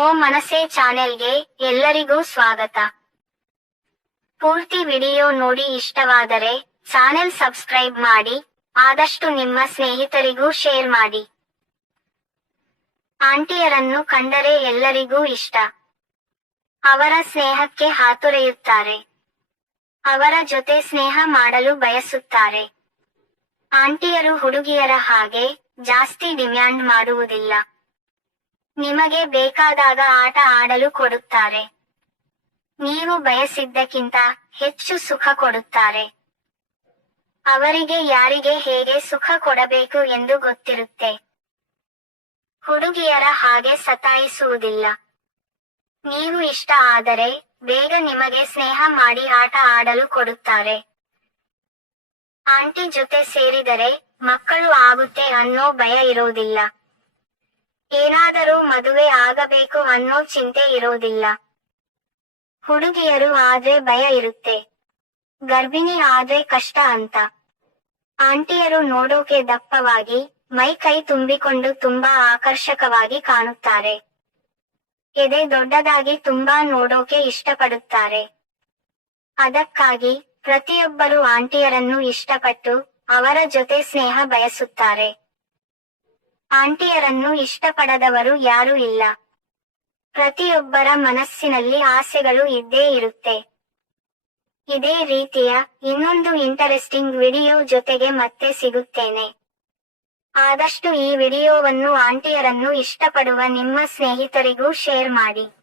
ಓ ಮನಸೆ ಚಾನೆಲ್ಗೆ ಎಲ್ಲರಿಗೂ ಸ್ವಾಗತ. ಪೂರ್ತಿ ವಿಡಿಯೋ ನೋಡಿ ಇಷ್ಟವಾದರೆ ಚಾನೆಲ್ ಸಬ್ಸ್ಕ್ರೈಬ್ ಮಾಡಿ, ಆದಷ್ಟು ನಿಮ್ಮ ಸ್ನೇಹಿತರಿಗೂ ಶೇರ್ ಮಾಡಿ. ಆಂಟಿಯರನ್ನು ಕಂಡರೆ ಎಲ್ಲರಿಗೂ ಇಷ್ಟ. ಅವರ ಸ್ನೇಹಕ್ಕೆ ಹಾತೊರೆಯುತ್ತಾರೆ. ಅವರ ಜೊತೆ ಸ್ನೇಹ ಮಾಡಲು ಬಯಸುತ್ತಾರೆ. ಆಂಟಿಯರು ಹುಡುಗಿಯರ ಹಾಗೆ ಜಾಸ್ತಿ ಡಿಮ್ಯಾಂಡ್ ಮಾಡುವುದಿಲ್ಲ. ನಿಮಗೆ ಬೇಕಾದಾಗ ಆಟ ಆಡಲು ಕೊಡುತ್ತಾರೆ. ನೀವು ಬಯಸಿದ್ದಕ್ಕಿಂತ ಹೆಚ್ಚು ಸುಖ ಕೊಡುತ್ತಾರೆ. ಅವರಿಗೆ ಯಾರಿಗೆ ಹೇಗೆ ಸುಖ ಕೊಡಬೇಕು ಎಂದು ಗೊತ್ತಿರುತ್ತೆ. ಹುಡುಗಿಯರ ಹಾಗೆ ಸತಾಯಿಸುವುದಿಲ್ಲ. ನೀವು ಇಷ್ಟ ಆದರೆ ಬೇಗ ನಿಮಗೆ ಸ್ನೇಹ ಮಾಡಿ ಆಟ ಆಡಲು ಕೊಡುತ್ತಾರೆ. ಆಂಟಿ ಜೊತೆ ಸೇರಿದರೆ ಮಕ್ಕಳು ಆಗುತ್ತೆ ಅನ್ನೋ ಭಯ ಇರೋದಿಲ್ಲ ಏನಾದರೂ ಮದುವೆ ಆಗಬೇಕು ಅನ್ನೋ ಚಿಂತೆ ಇರೋದಿಲ್ಲ. ಹುಡುಗಿಯರು ಆದ್ರೆ ಭಯ ಇರುತ್ತೆ. ಗರ್ಭಿಣಿ ಆದ್ರೆ ಕಷ್ಟ ಅಂತ. ಆಂಟಿಯರು ನೋಡೋಕೆ ದಪ್ಪವಾಗಿ, ಮೈ ಕೈ ತುಂಬಿಕೊಂಡು ತುಂಬಾ ಆಕರ್ಷಕವಾಗಿ ಕಾಣುತ್ತಾರೆ. ಎದೆ ದೊಡ್ಡದಾಗಿ ತುಂಬಾ ನೋಡೋಕೆ ಇಷ್ಟಪಡುತ್ತಾರೆ. ಅದಕ್ಕಾಗಿ ಪ್ರತಿಯೊಬ್ಬರು ಆಂಟಿಯರನ್ನು ಇಷ್ಟಪಟ್ಟು ಅವರ ಜೊತೆ ಸ್ನೇಹ ಬಯಸುತ್ತಾರೆ. ಆಂಟಿಯರನ್ನು ಇಷ್ಟಪಡದವರು ಯಾರೂ ಇಲ್ಲ. ಪ್ರತಿಯೊಬ್ಬರ ಮನಸ್ಸಿನಲ್ಲಿ ಆಸೆಗಳು ಇದ್ದೇ ಇರುತ್ತೆ. ಇದೇ ರೀತಿಯ ಇನ್ನೊಂದು ಇಂಟರೆಸ್ಟಿಂಗ್ ವಿಡಿಯೋ ಜೊತೆಗೆ ಮತ್ತೆ ಸಿಗುತ್ತೇನೆ. ಆದಷ್ಟು ಈ ವಿಡಿಯೋವನ್ನು ಆಂಟಿಯರನ್ನು ಇಷ್ಟಪಡುವ ನಿಮ್ಮ ಸ್ನೇಹಿತರಿಗೂ ಶೇರ್ ಮಾಡಿ.